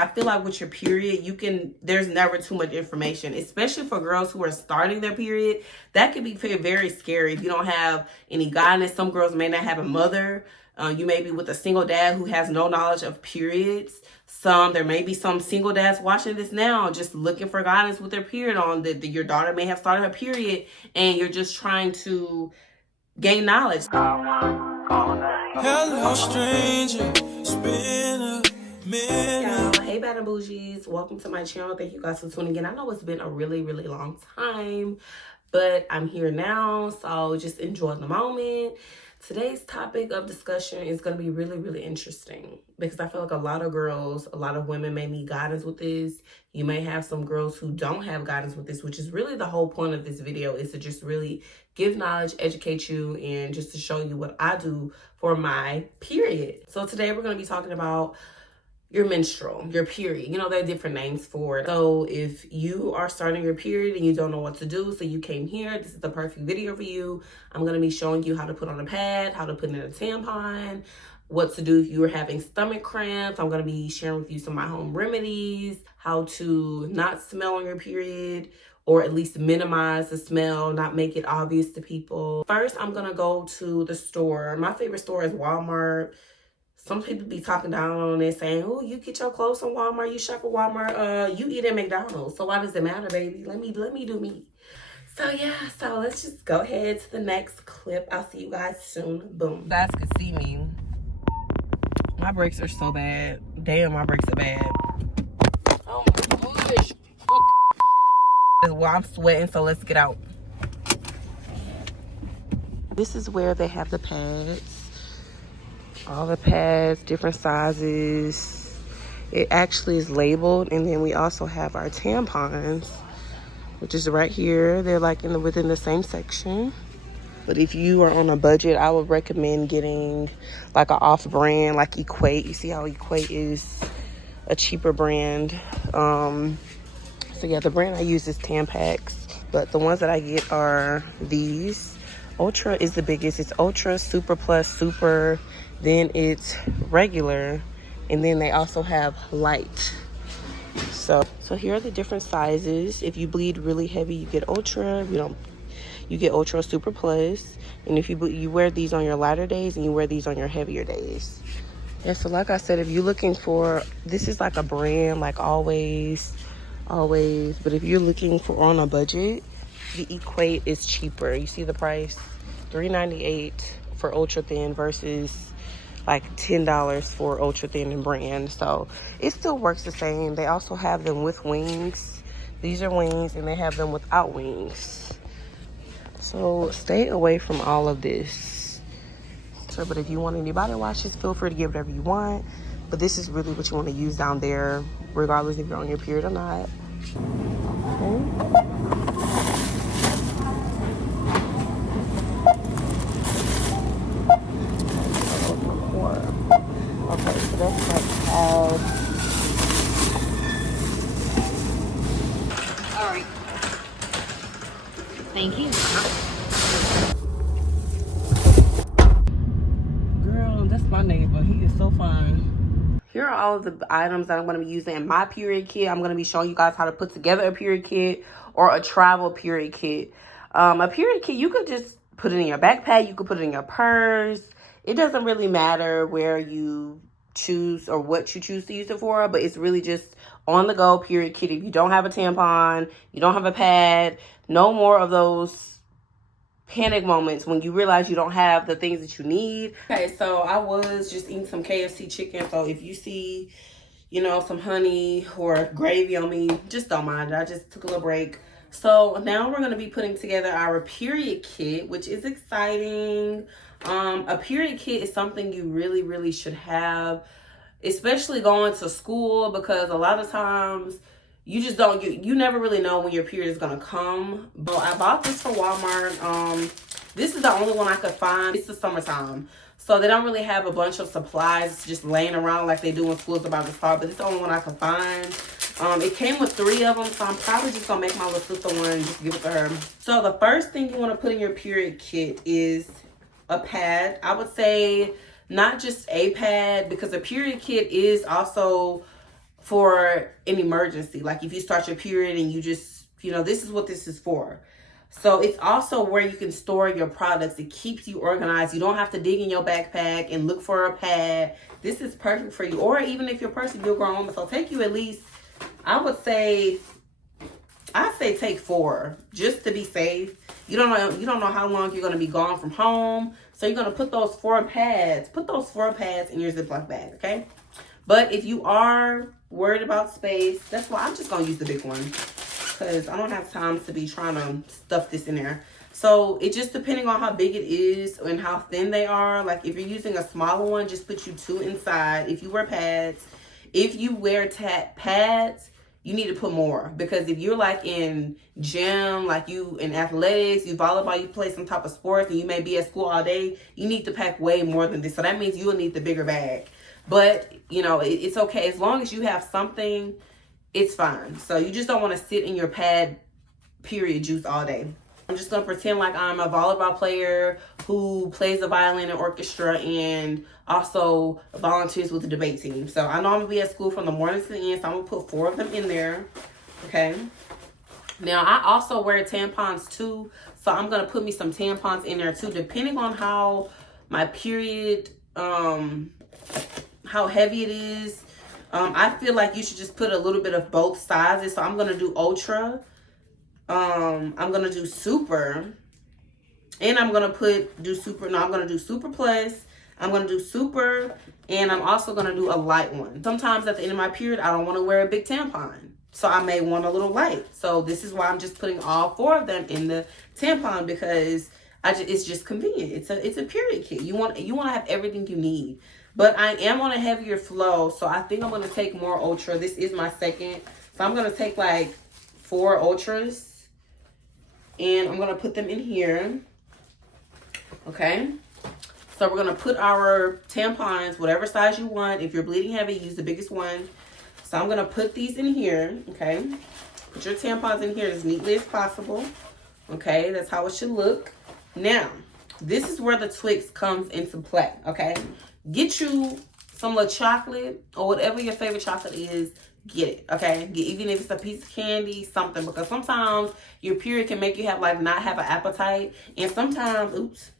I feel like with your period, there's never too much information, especially for girls who are starting their period. That can be very scary if you don't have any guidance. Some girls may not have a mother. You may be with a single dad who has no knowledge of periods. There may be some single dads watching this now just looking for guidance with their period on that your daughter may have started her period and you're just trying to gain knowledge. Hello, stranger. It's been a minute. Hey, Bad and Bougies. Welcome to my channel. Thank you guys for tuning in. I know it's been a really long time, but I'm here now, so just enjoy the moment. Today's topic of discussion is going to be really interesting because I feel like a lot of girls, a lot of women may need guidance with this. You may have some girls who don't have guidance with this, which is really the whole point of this video, is to just really give knowledge, educate you, and just to show you what I do for my period. So today we're going to be talking about your menstrual, your period. You know, there are different names for it. So if you are starting your period and you don't know what to do, so you came here, this is the perfect video for you. I'm going to be showing you how to put on a pad, how to put in a tampon, what to do if you are having stomach cramps. I'm going to be sharing with you some of my home remedies, how to not smell on your period, or at least minimize the smell, not make it obvious to people. First, I'm going to go to the store. My favorite store is Walmart. Some people be talking down on it saying, oh, you get your clothes from Walmart, you shop at Walmart, you eat at McDonald's. So why does it matter, baby? Let me do me. So yeah, so let's just go ahead to the next clip. I'll see you guys soon. Boom. You guys can see me. My brakes are so bad. Damn, my brakes are bad. Oh my gosh. Well, I'm sweating, so let's get out. This is where they have the pads. All the pads, different sizes. It actually is labeled, and then we also have our tampons, which is right here. They're like within the same section. But if you are on a budget, I would recommend getting like an off-brand, like Equate. You see how Equate is a cheaper brand. So yeah, the brand I use is Tampax, but the ones that I get are these. Ultra is the biggest. It's Ultra, Super Plus, Super. Then it's regular, and then they also have light. So here are the different sizes. If you bleed really heavy, you get Ultra. You get Ultra, Super Plus. And if you wear these on your lighter days, and you wear these on your heavier days. Yeah, so like I said, if you're looking for, this is like a brand, like always. But if you're looking for on a budget, the Equate is cheaper. You see the price? $3.98 for Ultra Thin versus like $10 for Ultra Thin and brand. So it still works the same. They also have them with wings. These are wings, and they have them without wings. So stay away from all of this. So, but if you want any body washes, feel free to get whatever you want. But this is really what you want to use down there, regardless if you're on your period or not. Okay. Okay, so that's like how. All right. Thank you. Girl, that's my neighbor. He is so fine. Here are all of the items that I'm going to be using in my period kit. I'm going to be showing you guys how to put together a period kit or a travel period kit. A period kit, you could just put it in your backpack. You could put it in your purse. It doesn't really matter where you choose or what you choose to use it for, but it's really just on the go period kit. If you don't have a tampon, you don't have a pad, no more of those panic moments when you realize you don't have the things that you need. Okay, so I was just eating some KFC chicken, so if you see, you know, some honey or gravy on me, just don't mind it. I just took a little break. So now we're going to be putting together our period kit, which is exciting. A period kit is something you really should have, especially going to school, because a lot of times you just don't, you never really know when your period is going to come. But I bought this from Walmart. This is the only one I could find. It's the summertime, so they don't really have a bunch of supplies just laying around like they do when school's about to start, but it's the only one I could find. It came with 3 of them, so I'm probably just gonna make my little sister one and just give it to her. So the first thing you want to put in your period kit is a pad. I would say not just a pad, because a period kit is also for an emergency. Like if you start your period and you just, you know, this is what this is for. So it's also where you can store your products. It keeps you organized. You don't have to dig in your backpack and look for a pad. This is perfect for you. Or even if you're a person, you'll grow home. So take you at least, I'd say take 4 just to be safe. You don't know how long you're gonna be gone from home. So you're gonna put those 4 pads, in your Ziploc bag, okay? But if you are worried about space, that's why I'm just gonna use the big one, because I don't have time to be trying to stuff this in there. So it just depending on how big it is and how thin they are. Like if you're using a smaller one, just put you 2 inside. If you wear pads, if you wear pads, you need to put more, because if you're like in gym, like you in athletics, you volleyball, you play some type of sports, and you may be at school all day, you need to pack way more than this. So that means you'll need the bigger bag. But you know, it's okay as long as you have something. It's fine. So you just don't want to sit in your pad period juice all day. I'm just going to pretend like I'm a volleyball player who plays the violin and orchestra and also volunteers with the debate team. So I know I'm going to be at school from the morning to the end, so I'm going to put 4 of them in there. Okay. Now, I also wear tampons too, so I'm going to put me some tampons in there too, depending on how my period, how heavy it is. I feel like you should just put a little bit of both sizes. So I'm going to do ultra. I'm going to do super. And I'm going to do super. No, I'm going to do super plus. I'm going to do super. And I'm also going to do a light one. Sometimes at the end of my period, I don't want to wear a big tampon. So I may want a little light. So this is why I'm just putting all 4 of them in the tampon, because it's just convenient. It's a period kit. You want to have everything you need. But I am on a heavier flow, so I think I'm going to take more ultra. This is my second. So I'm going to take like 4 ultras. And I'm going to put them in here. Okay. So we're going to put our tampons, whatever size you want. If you're bleeding heavy, use the biggest one. So I'm going to put these in here. Okay. Put your tampons in here as neatly as possible. Okay. That's how it should look. Now, this is where the Twix comes into play. Okay. Get you some little chocolate or whatever your favorite chocolate is. Get it, okay? Even if it's a piece of candy, something. Because sometimes your period can make you not have an appetite. And sometimes,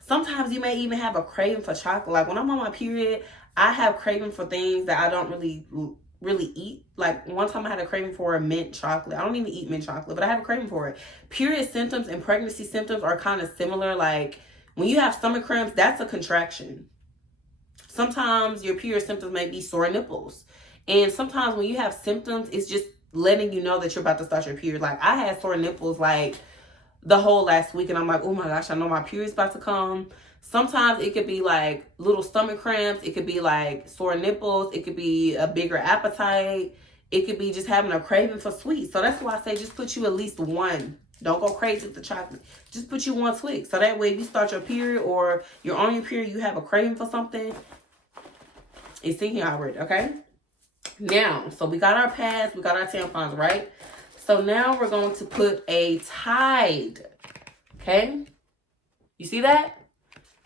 sometimes you may even have a craving for chocolate. Like when I'm on my period, I have craving for things that I don't really eat. Like one time I had a craving for a mint chocolate. I don't even eat mint chocolate, but I have a craving for it. Period symptoms and pregnancy symptoms are kind of similar. Like when you have stomach cramps, that's a contraction. Sometimes your period symptoms may be sore nipples. And sometimes when you have symptoms, it's just letting you know that you're about to start your period. Like I had sore nipples like the whole last week, and I'm like, oh my gosh, I know my period's about to come. Sometimes it could be like little stomach cramps. It could be like sore nipples. It could be a bigger appetite. It could be just having a craving for sweets. So that's why I say just put you at least 1. Don't go crazy with the chocolate. Just put you 1 Twix. So that way if you start your period or you're on your period, you have a craving for something, it's in here already, okay? Now, so we got our pads, we got our tampons, right? So now we're going to put a Tide, okay? You see that?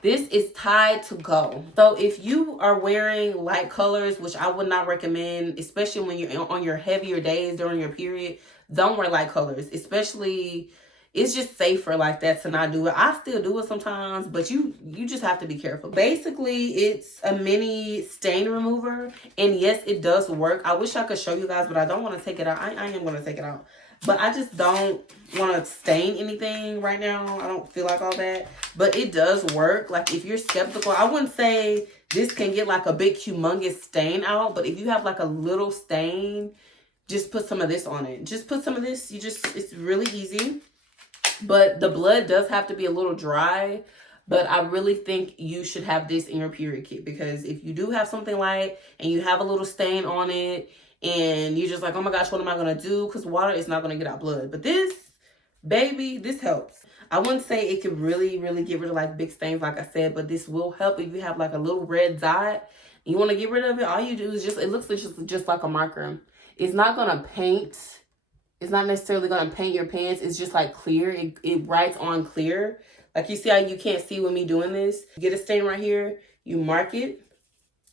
This is Tide to go. So if you are wearing light colors, which I would not recommend, especially when you're on your heavier days during your period, don't wear light colors. Especially, it's just safer like that to not do it. I still do it sometimes, but you just have to be careful. Basically, it's a mini stain remover. And yes, it does work. I wish I could show you guys, but I don't want to take it out. I am going to take it out. But I just don't want to stain anything right now. I don't feel like all that. But it does work. Like if you're skeptical, I wouldn't say this can get like a big humongous stain out. But if you have like a little stain, just put some of this on it. Just put some of this. It's really easy. But the blood does have to be a little dry. But I really think you should have this in your period kit. Because if you do have something light and you have a little stain on it, and you're just like, oh my gosh, what am I going to do? Because water is not going to get out blood. But this, baby, this helps. I wouldn't say it could really, really get rid of like big stains, like I said. But this will help if you have like a little red dot. You want to get rid of it. All you do is it looks just like a marker. It's not going to paint. It's not necessarily going to paint your pants. It's just like clear. It writes on clear. Like you see how you can't see with me doing this? You get a stain right here. You mark it.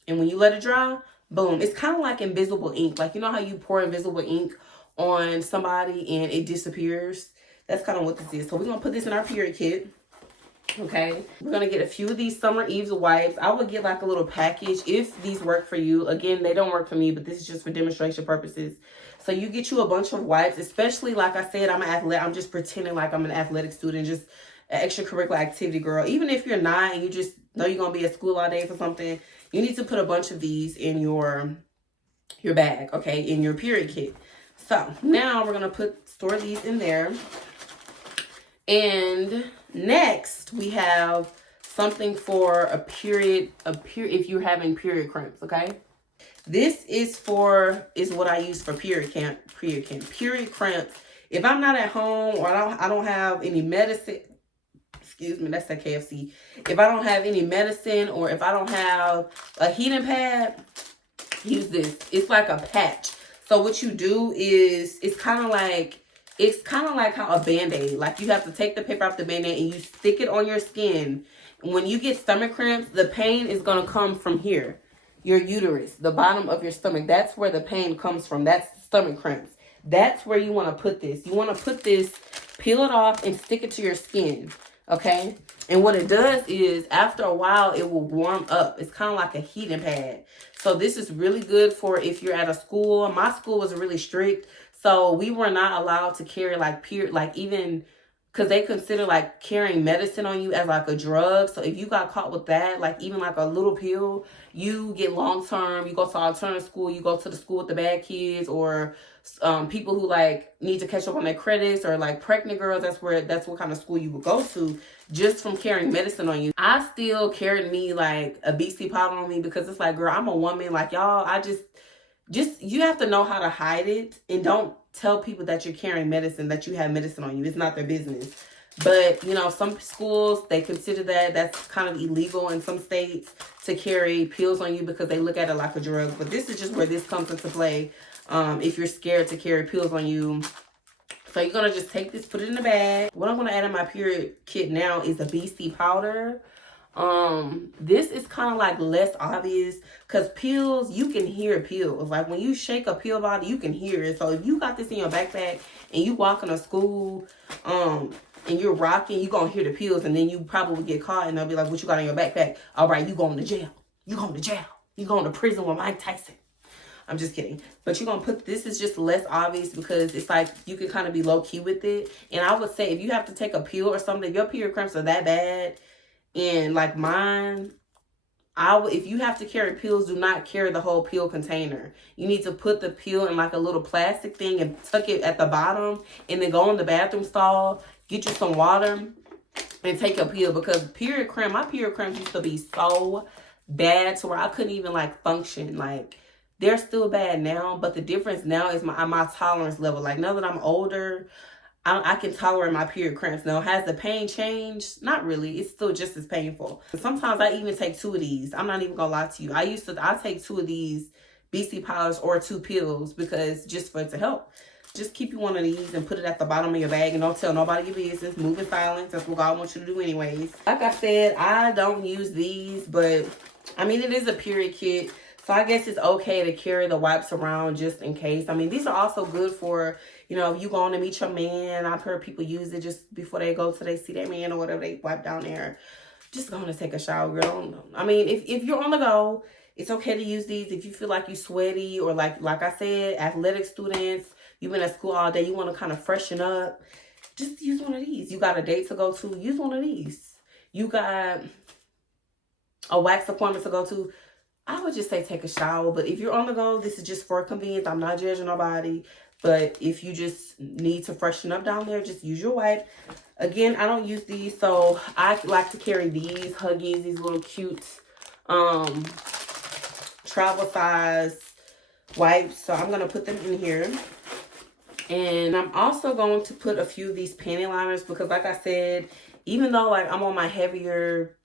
And when you let it dry, Boom. It's kind of like invisible ink. Like, you know how you pour invisible ink on somebody and it disappears? That's kind of what this is. So we're going to put this in our period kit. Okay, we're gonna get a few of these Summer Eve's wipes. I would get like a little package if these work for you. Again, they don't work for me, but this is just for demonstration purposes. So you get you a bunch of wipes, especially like I said, I'm an athlete. I'm just pretending like I'm an athletic student, just an extracurricular activity girl. Even if you're not and you just know you're gonna be at school all day for something, you need to put a bunch of these in your bag, okay, in your period kit. So now we're gonna store these in there. And next we have something for a period if you're having period cramps, okay? This is what I use for period cramps. If I'm not at home or I don't have any medicine, excuse me, that's that KFC. If I don't have any medicine or if I don't have a heating pad, use this. It's like a patch. So what you do is it's kind of like how a Band-Aid, like you have to take the paper off the Band-Aid and you stick it on your skin. When you get stomach cramps, the pain is going to come from here, your uterus, the bottom of your stomach. That's where the pain comes from. That's stomach cramps. That's where you want to put this. You want to put this, peel it off and stick it to your skin, okay? And what it does is after a while, it will warm up. It's kind of like a heating pad. So this is really good for if you're at a school. My school was really strict. So we were not allowed to carry even because they consider like carrying medicine on you as like a drug. So if you got caught with that, like even like a little pill, you get long term. You go to alternative school. You go to the school with the bad kids or people who like need to catch up on their credits or like pregnant girls. That's what kind of school you would go to just from carrying medicine on you. I still carried me like a BC powder on me because it's like, girl, I'm a woman. Like y'all, you have to know how to hide it and don't tell people that you're carrying medicine, that you have medicine on you. It's not their business. But, you know, some schools, they consider that's kind of illegal in some states to carry pills on you because they look at it like a drug. But this is just where this comes into play if you're scared to carry pills on you. So you're going to just take this, put it in the bag. What I'm going to add in my period kit now is a BC powder. This is kind of like less obvious because pills, you can hear pills. Like when you shake a pill bottle, you can hear it. So if you got this in your backpack and you walking to school, and you're rocking, you gonna hear the pills and then you probably get caught and they'll be like, what you got in your backpack? All right, you going to jail. You going to jail. You going to prison with Mike Tyson. I'm just kidding. But you're going to this is just less obvious because it's like you can kind of be low key with it. And I would say if you have to take a pill or something, if your period cramps are that bad, and like mine, if you have to carry pills, do not carry the whole pill container. You need to put the pill in like a little plastic thing and tuck it at the bottom and then go in the bathroom stall, get you some water and take a pill because my period cramps used to be so bad to where I couldn't even like function. Like they're still bad now, but the difference now is my tolerance level. Like now that I'm older, I can tolerate my period cramps. Now, has the pain changed? Not really. It's still just as painful. Sometimes I even take 2 of these. I'm not even gonna lie to you. I take 2 of these BC powders or 2 pills because just for it to help. Just keep you one of these and put it at the bottom of your bag and don't tell nobody your business. Move in silence. That's what God wants you to do anyways. Like I said, I don't use these, but I mean, it is a period kit. So I guess it's okay to carry the wipes around just in case. I mean, these are also good for, you know, if you going to meet your man. I've heard people use it just before they go to see their man or whatever, they wipe down there. Just going to take a shower, girl. I mean, if you're on the go, it's okay to use these. If you feel like you're sweaty or like I said, athletic students, you've been at school all day, you want to kind of freshen up, just use one of these. You got a date to go to, use one of these. You got a wax appointment to go to, I would just say take a shower. But if you're on the go, this is just for convenience. I'm not judging nobody. But if you just need to freshen up down there, just use your wipe. Again, I don't use these, so I like to carry these Huggies, these little cute travel size wipes. So I'm going to put them in here. And I'm also going to put a few of these panty liners because like I said, even though like I'm on my heavier,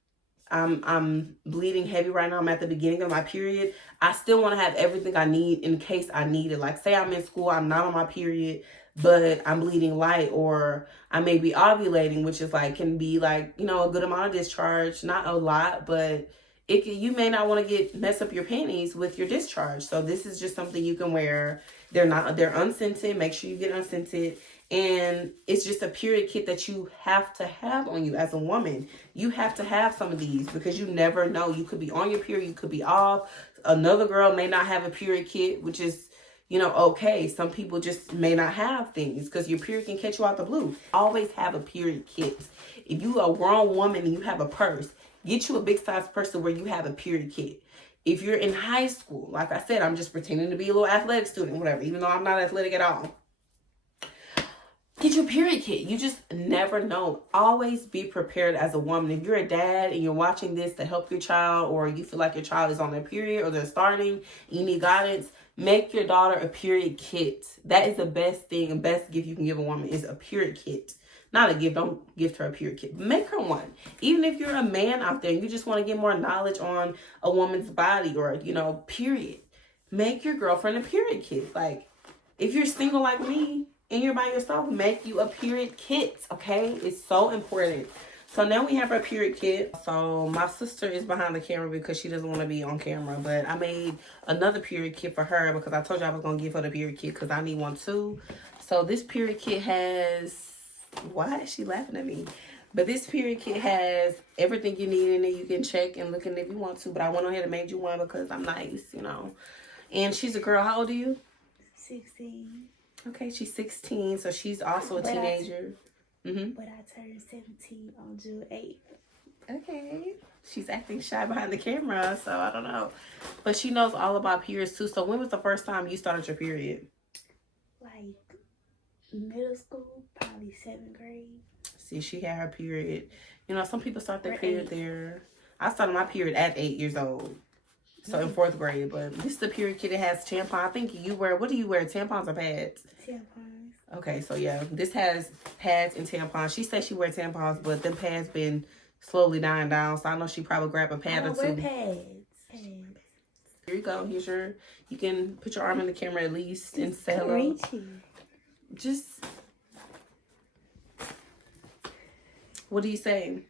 I'm bleeding heavy right now, I'm at the beginning of my period, I still want to have everything I need in case I need it. Like say I'm in school, I'm not on my period, but I'm bleeding light, or I may be ovulating, which is like, can be like, you know, a good amount of discharge, not a lot, but You may not want to mess up your panties with your discharge. So this is just something you can wear. They're unscented. Make sure you get unscented. And it's just a period kit that you have to have on you as a woman. You have to have some of these because you never know. You could be on your period, you could be off. Another girl may not have a period kit, which is, okay. Some people just may not have things because your period can catch you out the blue. Always have a period kit. If you are a grown woman and you have a purse, get you a big size purse where you have a period kit. If you're in high school, like I said, I'm just pretending to be a little athletic student, whatever, even though I'm not athletic at all. Get your period kit. You just never know. Always be prepared as a woman. If you're a dad and you're watching this to help your child, or you feel like your child is on their period or they're starting, and you need guidance, make your daughter a period kit. That is the best thing and best gift you can give a woman is a period kit. Not a gift. Don't gift her a period kit. Make her one. Even if you're a man out there and you just want to get more knowledge on a woman's body or, period. Make your girlfriend a period kit. Like, if you're single like me, and you're by yourself, make you a period kit, okay? It's so important. So now we have our period kit. So my sister is behind the camera because she doesn't want to be on camera. But I made another period kit for her because I told you I was going to give her the period kit because I need one too. So this period kit has... Why is she laughing at me? But this period kit has everything you need in it. You can check and look in it if you want to. But I went ahead and made you one because I'm nice, And she's a girl. How old are you? 16. Okay, she's 16, so she's also a teenager. But I turned 17 on June 8th. Okay. She's acting shy behind the camera, so I don't know. But she knows all about periods too. So when was the first time you started your period? Like middle school, probably 7th grade. See, she had her period. Some people start their period there. I started my period at 8 years old. So in 4th grade, but this is the period kit. It has tampons. I think what do you wear? Tampons or pads? Tampons. Okay, so yeah, this has pads and tampons. She said she wears tampons, but them pads been slowly dying down. So I know she probably grab a pad or two. I wear pads. Here you go. You can put your arm in the camera at least and say hello. What do you say?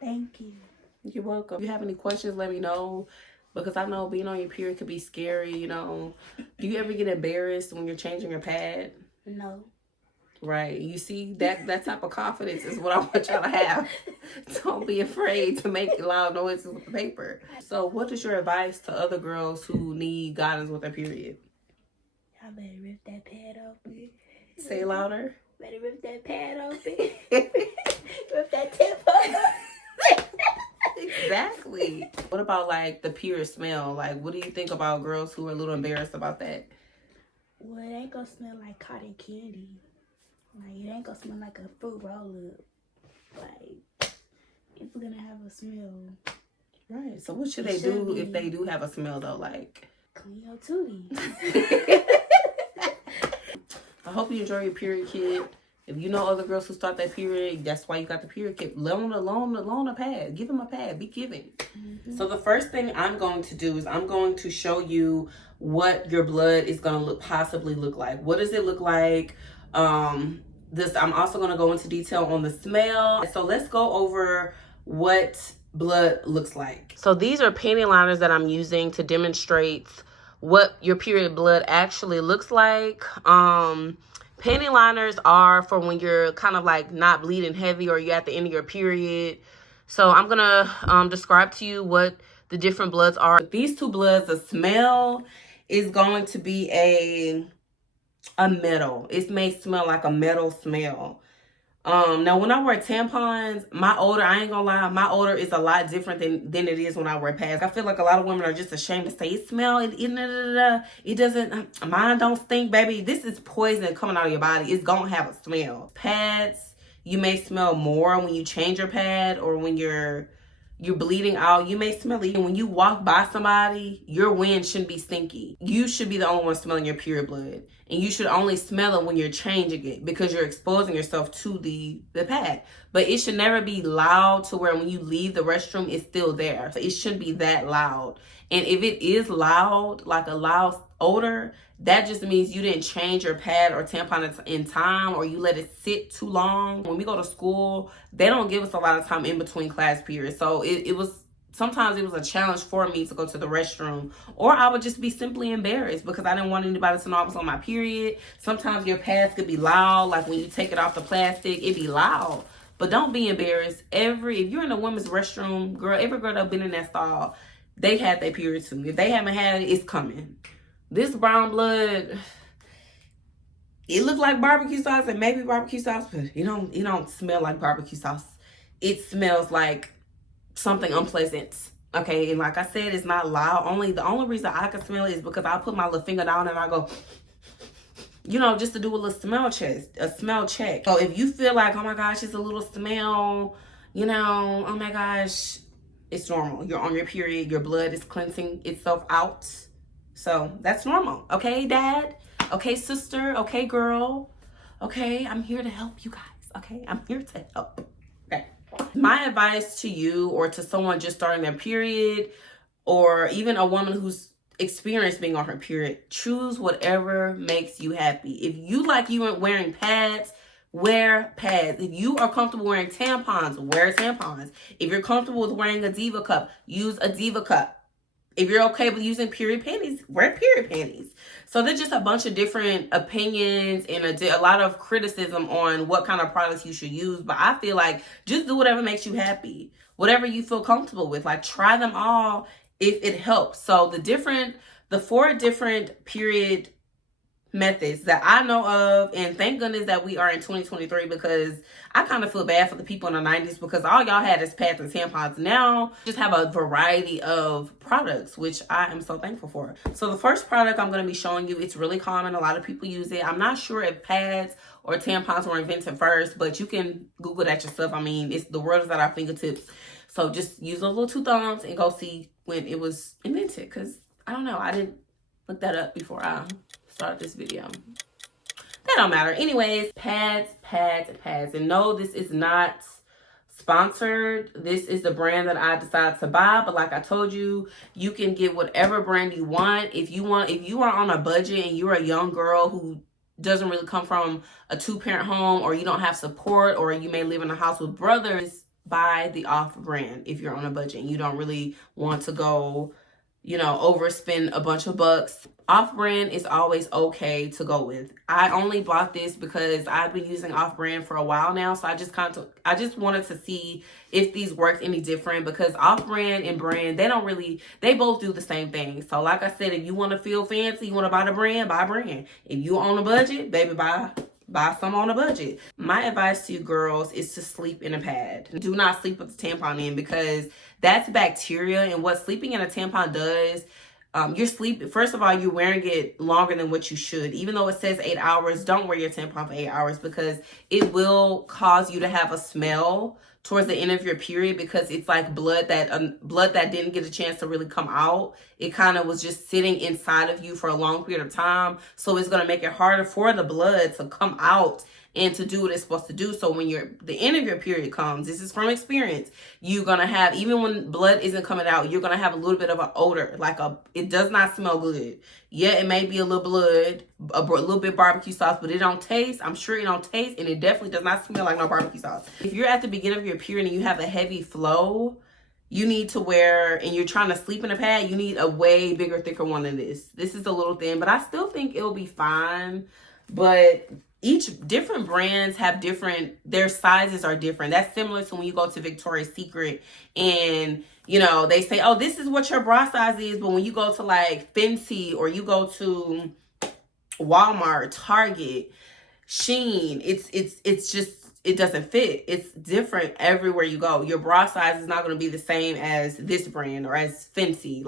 Thank you. You're welcome. If you have any questions, let me know. Because I know being on your period could be scary, Do you ever get embarrassed when you're changing your pad? No. Right. You see, that type of confidence is what I want y'all to have. Don't be afraid to make loud noises with the paper. So what is your advice to other girls who need guidance with their period? Y'all better rip that pad open. Say louder. Better rip that pad open. Rip that tip open. Exactly. What about like the period smell? Like, what do you think about girls who are a little embarrassed about that? Well, it ain't gonna smell like cotton candy. Like, it ain't gonna smell like a fruit roll-up. Like, it's gonna have a smell. Right. So what should they do if they do have a smell though? Like, clean your tooties. I hope you enjoy your period kit. If you know other girls who start that period, that's why you got the period kit. Loan a pad. Give them a pad. Be giving. Mm-hmm. So the first thing I'm going to do is I'm going to show you what your blood is going to possibly look like. What does it look like? I'm also going to go into detail on the smell. So let's go over what blood looks like. So these are panty liners that I'm using to demonstrate what your period blood actually looks like. Panty liners are for when you're kind of like not bleeding heavy or you're at the end of your period. So I'm going to describe to you what the different bloods are. These two bloods, the smell is going to be a metal. It may smell like a metal smell. Now when I wear tampons, my odor, I ain't gonna lie, my odor is a lot different than it is when I wear pads. I feel like a lot of women are just ashamed to say it smells. It doesn't, mine don't stink, baby. This is poison coming out of your body. It's gonna have a smell. Pads, you may smell more when you change your pad or when you're bleeding out. You may smell it. When you walk by somebody, your wind shouldn't be stinky. You should be the only one smelling your period blood. And you should only smell it when you're changing it because you're exposing yourself to the pad. But it should never be loud to where when you leave the restroom, it's still there. So it shouldn't be that loud. And if it is loud, like a loud odor, that just means you didn't change your pad or tampon in time or you let it sit too long. When we go to school, they don't give us a lot of time in between class periods. So it was sometimes it was a challenge for me to go to the restroom, or I would just be simply embarrassed because I didn't want anybody to know I was on my period. Sometimes your pads could be loud, like when you take it off the plastic, it'd be loud. But don't be embarrassed. If you're in a women's restroom, girl, every girl that's been in that stall, they had their period too. If they haven't had it, it's coming. This brown blood, it looked like barbecue sauce and maybe barbecue sauce, but it don't smell like barbecue sauce. It smells like something unpleasant. Okay, and like I said, it's not loud. The only reason I can smell it is because I put my little finger down and I go, you know, just to do a little smell check. So if you feel like, oh my gosh, it's a little smell, you know, oh my gosh, it's normal. You're on your period, your blood is cleansing itself out. So that's normal. Okay, dad? Okay, sister? Okay, girl? Okay, I'm here to help you guys. Okay, I'm here to help. Okay. My advice to you, or to someone just starting their period, or even a woman who's experienced being on her period, choose whatever makes you happy. If you like wearing pads, wear pads. If you are comfortable wearing tampons, wear tampons. If you're comfortable with wearing a Diva cup, use a Diva cup. If you're okay with using period panties, wear period panties. So there's just a bunch of different opinions and a lot of criticism on what kind of products you should use. But I feel like just do whatever makes you happy. Whatever you feel comfortable with. Like, try them all if it helps. So the 4 different period methods that I know of, and thank goodness that we are in 2023, because I kind of feel bad for the people in the 90s, because all y'all had is pads and tampons. Now just have a variety of products, which I am so thankful for. So the first product I'm going to be showing you, it's really common, a lot of people use it. I'm not sure if pads or tampons were invented first, but you can Google that yourself. I mean, the world is at our fingertips, so just use those little 2 thumbs and go see when it was invented, because I don't know, I didn't look that up before I start this video. That don't matter. Anyways, pads. And no, this is not sponsored. This is the brand that I decided to buy. But like I told you, you can get whatever brand you want. If you are on a budget and you're a young girl who doesn't really come from a 2-parent home, or you don't have support, or you may live in a house with brothers, buy the off brand if you're on a budget and you don't really want to go, you know, overspend a bunch of bucks. Off-brand is always okay to go with. I only bought this because I've been using off-brand for a while now, so I just wanted to see if these worked any different, because off-brand and brand, they both do the same thing. So like I said, if you want to feel fancy, you want to buy the brand, buy brand. If you on a budget, baby, buy some on a budget. My advice to you girls is to sleep in a pad. Do not sleep with the tampon in, because that's bacteria, and what sleeping in a tampon does, first of all, you're wearing it longer than what you should. Even though it says 8 hours, don't wear your tampon for 8 hours, because it will cause you to have a smell towards the end of your period, because it's like blood that didn't get a chance to really come out. It kind of was just sitting inside of you for a long period of time. So it's going to make it harder for the blood to come out and to do what it's supposed to do. So when the end of your period comes, this is from experience, you're going to have, even when blood isn't coming out, you're going to have a little bit of an odor. It does not smell good. Yeah, it may be a little blood, a little bit barbecue sauce, but it don't taste. I'm sure it don't taste, and it definitely does not smell like no barbecue sauce. If you're at the beginning of your period and you have a heavy flow, you need to wear, and you're trying to sleep in a pad, you need a way bigger, thicker one than this. This is a little thin, but I still think it'll be fine. But different brands have their sizes are different. That's similar to when you go to Victoria's Secret and, you know, they say, oh, this is what your bra size is. But when you go to like Fenty, or you go to Walmart, Target, Shein, it's just, it doesn't fit. It's different everywhere you go. Your bra size is not going to be the same as this brand or as Fenty.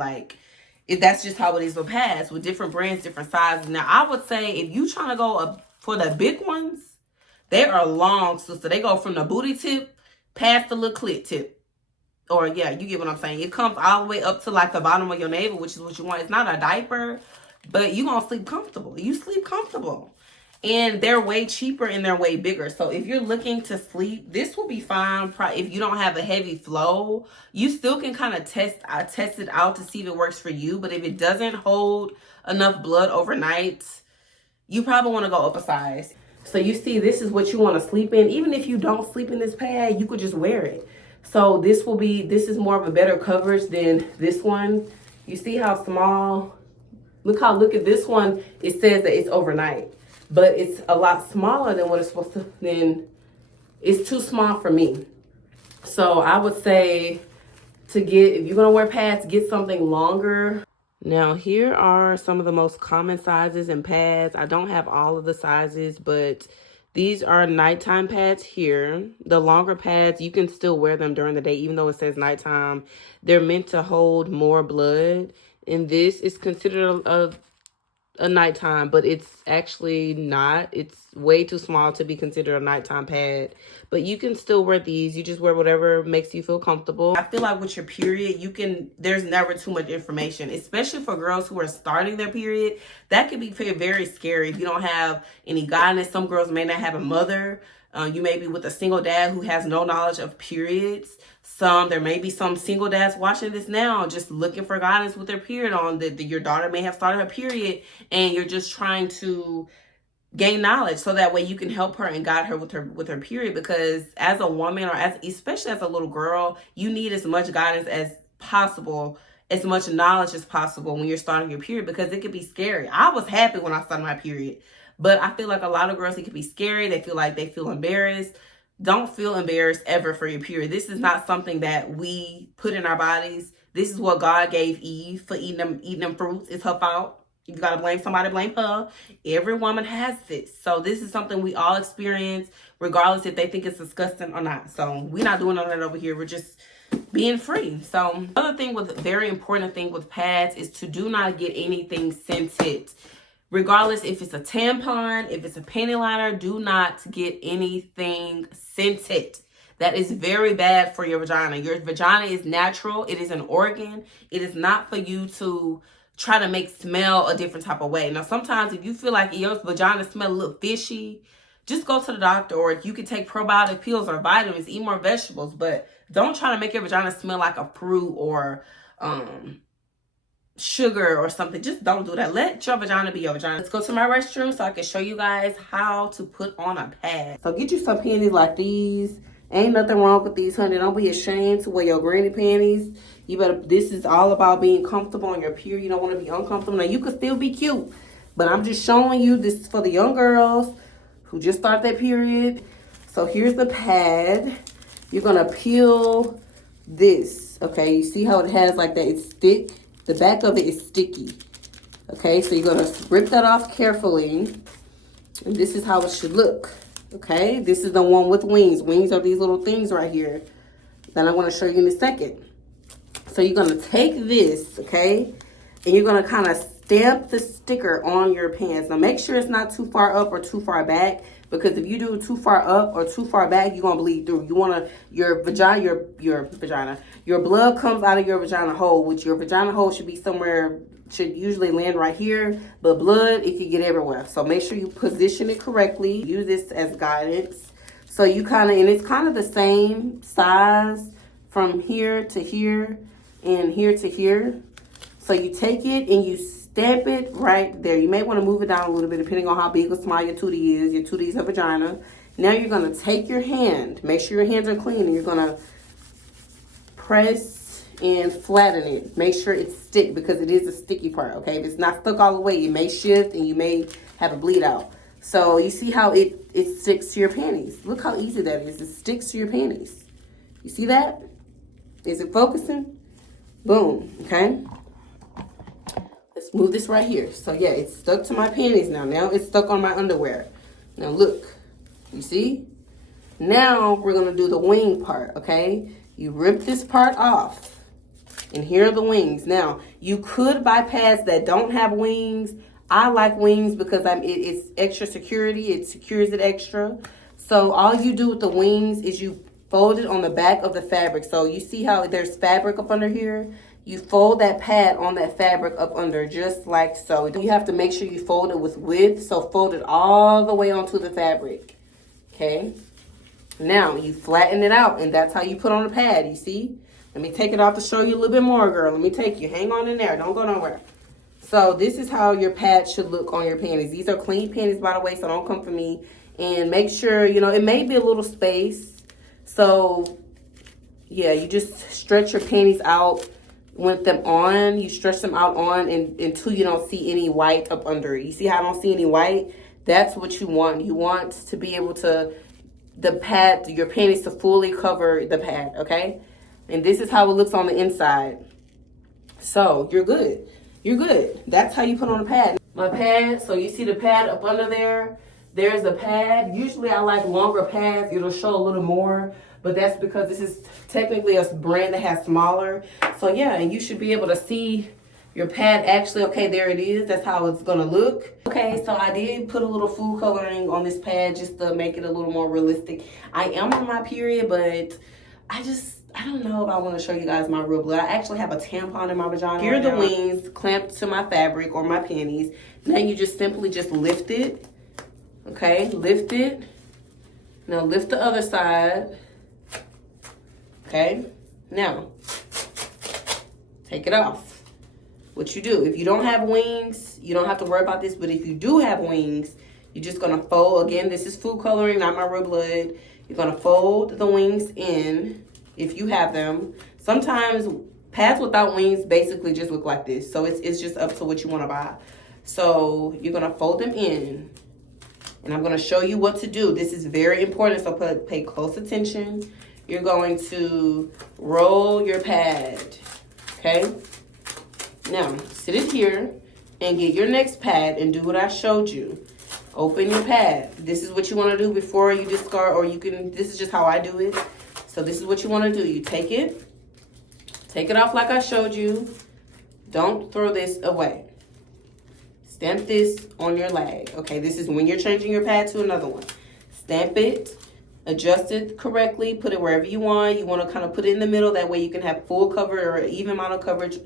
That's just how it is with pads. With different brands, different sizes. Now, I would say if you trying to go for the big ones, they are long, so they go from the booty tip past the little clit tip. Or yeah, you get what I'm saying. It comes all the way up to like the bottom of your navel, which is what you want. It's not a diaper, but you gonna sleep comfortable. You sleep comfortable. And they're way cheaper and they're way bigger. So if you're looking to sleep, this will be fine. If you don't have a heavy flow, you still can kind of test it out to see if it works for you. But if it doesn't hold enough blood overnight, you probably want to go up a size. So you see, this is what you want to sleep in. Even if you don't sleep in this pad, you could just wear it. So this is more of a better coverage than this one. You see how small, look at this one, it says that it's overnight, but it's a lot smaller than what it's supposed to, then it's too small for me. So I would say to get, if you're gonna wear pads, get something longer. Now here are some of the most common sizes and pads. I don't have all of the sizes, but these are nighttime pads here. The longer pads, you can still wear them during the day, even though it says nighttime. They're meant to hold more blood. And this is considered a nighttime, but it's actually not. It's way too small to be considered a nighttime pad. But you can still wear these. You just wear whatever makes you feel comfortable. I feel like with your period, there's never too much information, especially for girls who are starting their period. That can be very scary if you don't have any guidance. Some girls may not have a mother. You may be with a single dad who has no knowledge of periods. There may be some single dads watching this now just looking for guidance with their period on that your daughter may have started her period, and you're just trying to gain knowledge so that way you can help her and guide her with her period. Because as a woman, or especially as a little girl, you need as much guidance as possible, as much knowledge as possible when you're starting your period, because it can be scary. I was happy when I started my period, but I feel like a lot of girls, it can be scary. They feel embarrassed. Don't feel embarrassed ever for your period. This is not something that we put in our bodies. This is what God gave Eve for eating them fruits. It's her fault. If you gotta blame somebody, blame her. Every woman has this. So this is something we all experience, regardless if they think it's disgusting or not. So we're not doing all that over here. We're just being free. So very important thing with pads is to do not get anything scented. Regardless if it's a tampon, if it's a panty liner, do not get anything scented. That is very bad for your vagina. Your vagina is natural. It is an organ. It is not for you to try to make smell a different type of way. Now, sometimes if you feel like your vagina smell a little fishy, just go to the doctor, or you can take probiotic pills or vitamins, eat more vegetables, but don't try to make your vagina smell like a fruit or sugar or something. Just don't do that. Let your vagina be your vagina. Let's go to my restroom so I can show you guys how to put on a pad. So get you some panties like these. Ain't nothing wrong with these, honey. Don't be ashamed to wear your granny panties. This is all about being comfortable on your period. You don't want to be uncomfortable. Now, you could still be cute, but I'm just showing you this is for the young girls who just start their period. So here's the pad. You're going to peel this, okay? You see how it has like that? It's thick. The back of it is sticky. Okay, so you're going to rip that off carefully. And this is how it should look. Okay, this is the one with wings. Wings are these little things right here that I'm going to show you in a second. So you're going to take this, okay, and you're going to kind of stamp the sticker on your pants. Now make sure it's not too far up or too far back, because if you do too far up or too far back, you're going to bleed through. You want to, your blood comes out of your vagina hole, which your vagina hole should be somewhere, should usually land right here, but blood, it can get everywhere. So make sure you position it correctly. Use this as guidance. So you kind of, and it's kind of the same size from here to here and here to here. So you take it and you stamp it right there. You may want to move it down a little bit depending on how big or small your tootie is. Your tootie is a vagina. Now you're going to take your hand. Make sure your hands are clean, and you're going to press and flatten it. Make sure it's stick, because it is a sticky part, okay? If it's not stuck all the way, it may shift and you may have a bleed out. So you see how it sticks to your panties. Look how easy that is. It sticks to your panties. You see that? Is it focusing? Boom, okay? Let's move this right here. So yeah, it's stuck to my panties now. Now it's stuck on my underwear. Now look, you see? Now we're gonna do the wing part, okay? You rip this part off, and here are the wings. Now, you could buy pads that don't have wings. I like wings because it's extra security. It secures it extra. So all you do with the wings is you fold it on the back of the fabric. So you see how there's fabric up under here? You fold that pad on that fabric up under, just like so. You have to make sure you fold it with width, so fold it all the way onto the fabric, okay? Now, you flatten it out, and that's how you put on the pad, you see? Let me take it off to show you a little bit more, girl. Let me take you. Hang on in there. Don't go nowhere. So this is how your pad should look on your panties. These are clean panties, by the way, so don't come for me. And make sure, it may be a little space. So yeah, you just stretch your panties out with them on. You stretch them out on until you don't see any white up under it. You see how I don't see any white? That's what you want. You want to be able to, the pad, your panties to fully cover the pad, okay? And this is how it looks on the inside. So you're good. You're good. That's how you put on a pad. My pad, so you see the pad up under there? There's the pad. Usually I like longer pads. It'll show a little more, but that's because this is technically a brand that has smaller. So yeah, and you should be able to see your pad actually. Okay, there it is. That's how it's gonna look. Okay, so I did put a little food coloring on this pad just to make it a little more realistic. I am on my period, but I don't know if I want to show you guys my real blood. I actually have a tampon in my vagina. Here are the wings clamped to my fabric or my panties. Now you just simply just lift it. Okay, lift it. Now lift the other side. Okay, now take it off. What you do, if you don't have wings, you don't have to worry about this, but if you do have wings, you're just gonna fold. Again, this is food coloring, not my real blood. You're gonna fold the wings in if you have them. Sometimes pads without wings basically just look like this. So it's just up to what you wanna buy. So you're gonna fold them in. And I'm gonna show you what to do. This is very important, so pay close attention. You're going to roll your pad, okay? Now, sit it here and get your next pad and do what I showed you. Open your pad. This is what you wanna do before you discard, or you can, this is just how I do it. So this is what you wanna do. You take it off like I showed you. Don't throw this away. Stamp this on your leg. Okay, this is when you're changing your pad to another one. Stamp it, adjust it correctly, put it wherever you want. You wanna kind of put it in the middle, that way you can have full cover or even amount of coverage,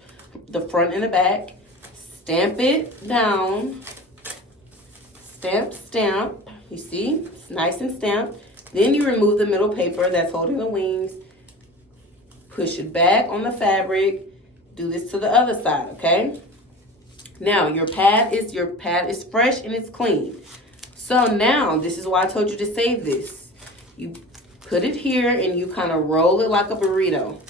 the front and the back. Stamp it down. Stamp, stamp. You see, it's nice and stamped. Then you remove the middle paper that's holding the wings. Push it back on the fabric. Do this to the other side, okay? Now, your pad is fresh and it's clean. So now, this is why I told you to save this. You put it here and you kind of roll it like a burrito,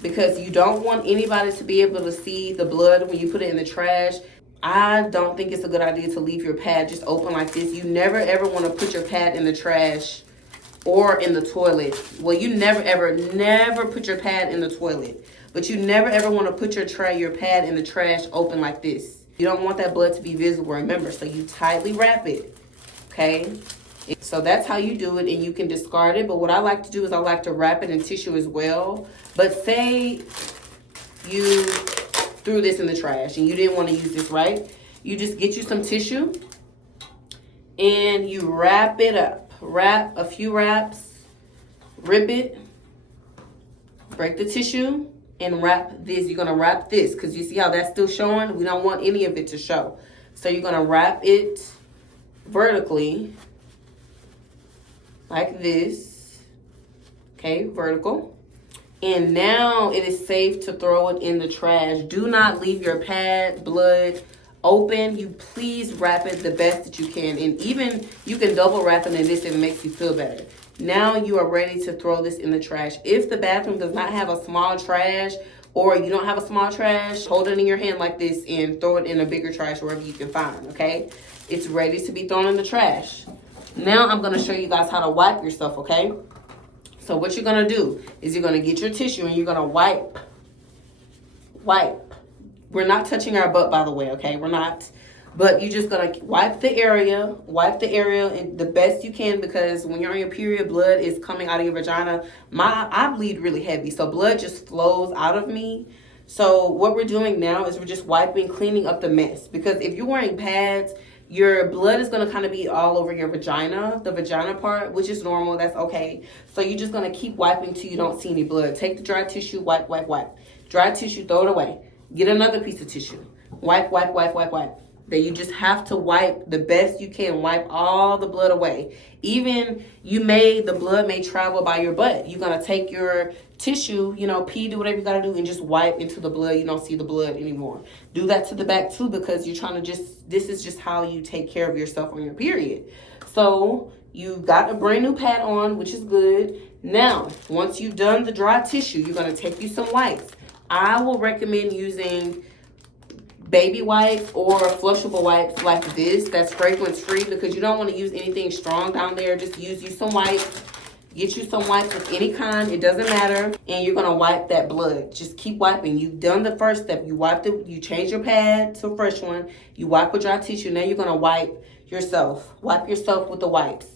because you don't want anybody to be able to see the blood when you put it in the trash. I don't think it's a good idea to leave your pad just open like this. You never ever want to put your pad in the trash or in the toilet. Well, you never put your pad in the toilet. But you never ever want to put your pad in the trash open like this. You don't want that blood to be visible, remember. So you tightly wrap it, okay? So that's how you do it, and you can discard it. But what I like to do is I like to wrap it in tissue as well. But say you threw this in the trash and you didn't want to use this, right? You just get you some tissue and you wrap it up. Wrap a few wraps, rip it, break the tissue, and wrap this. You're gonna wrap this because you see how that's still showing? We don't want any of it to show. So you're gonna wrap it vertically like this, okay, vertical. And now it is safe to throw it in the trash. Do not leave your pad, blood, open. You please wrap it the best that you can. And even you can double wrap it in this if it makes you feel better. Now you are ready to throw this in the trash. If the bathroom does not have a small trash, or you don't have a small trash, hold it in your hand like this and throw it in a bigger trash wherever you can find, okay? It's ready to be thrown in the trash. Now I'm gonna show you guys how to wipe yourself, okay? So what you're gonna do is you're gonna get your tissue and you're gonna wipe. We're not touching our butt, by the way, okay? We're not. But you're just gonna wipe the area and the best you can, because when you're on your period, blood is coming out of your vagina. I bleed really heavy, so blood just flows out of me. So what we're doing now is we're just wiping, cleaning up the mess. Because if you're wearing pads, your blood is gonna kind of be all over your vagina, the vagina part, which is normal, that's okay. So you're just gonna keep wiping till you don't see any blood. Take the dry tissue, wipe. Dry tissue, throw it away. Get another piece of tissue. Wipe. that you just have to wipe the best you can. Wipe all the blood away. Even the blood may travel by your butt. You're going to take your tissue, pee, do whatever you got to do, and just wipe into the blood. You don't see the blood anymore. Do that to the back too, because you're trying to this is just how you take care of yourself on your period. So you got a brand new pad on, which is good. Now, once you've done the dry tissue, you're going to take you some wipes. I will recommend using baby wipes or flushable wipes like this that's fragrance free, because you don't want to use anything strong down there. Just use you some wipes. Get you some wipes of any kind. It doesn't matter. And you're going to wipe that blood. Just keep wiping. You've done the first step. You wiped it. You change your pad to a fresh one. You wipe with dry tissue. Now you're going to wipe yourself. Wipe yourself with the wipes.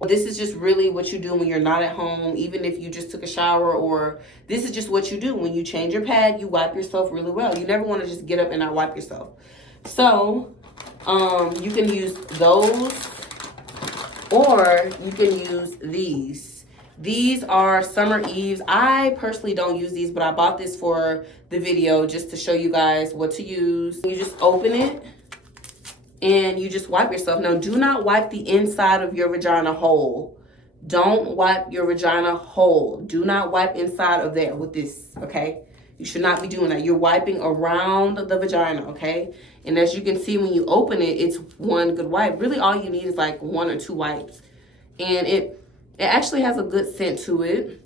This is just really what you do when you're not at home, even if you just took a shower, or this is just what you do. When you change your pad, you wipe yourself really well. You never want to just get up and not wipe yourself. So, you can use those, or you can use these. These are Summer Eves. I personally don't use these, but I bought this for the video just to show you guys what to use. You just open it and you just wipe yourself. Now, do not wipe the inside of your vagina whole. Don't wipe your vagina whole. Do not wipe inside of there with this, okay? You should not be doing that. You're wiping around the vagina, okay? And as you can see, when you open it, it's one good wipe. Really, all you need is like 1 or 2 wipes. And it actually has a good scent to it.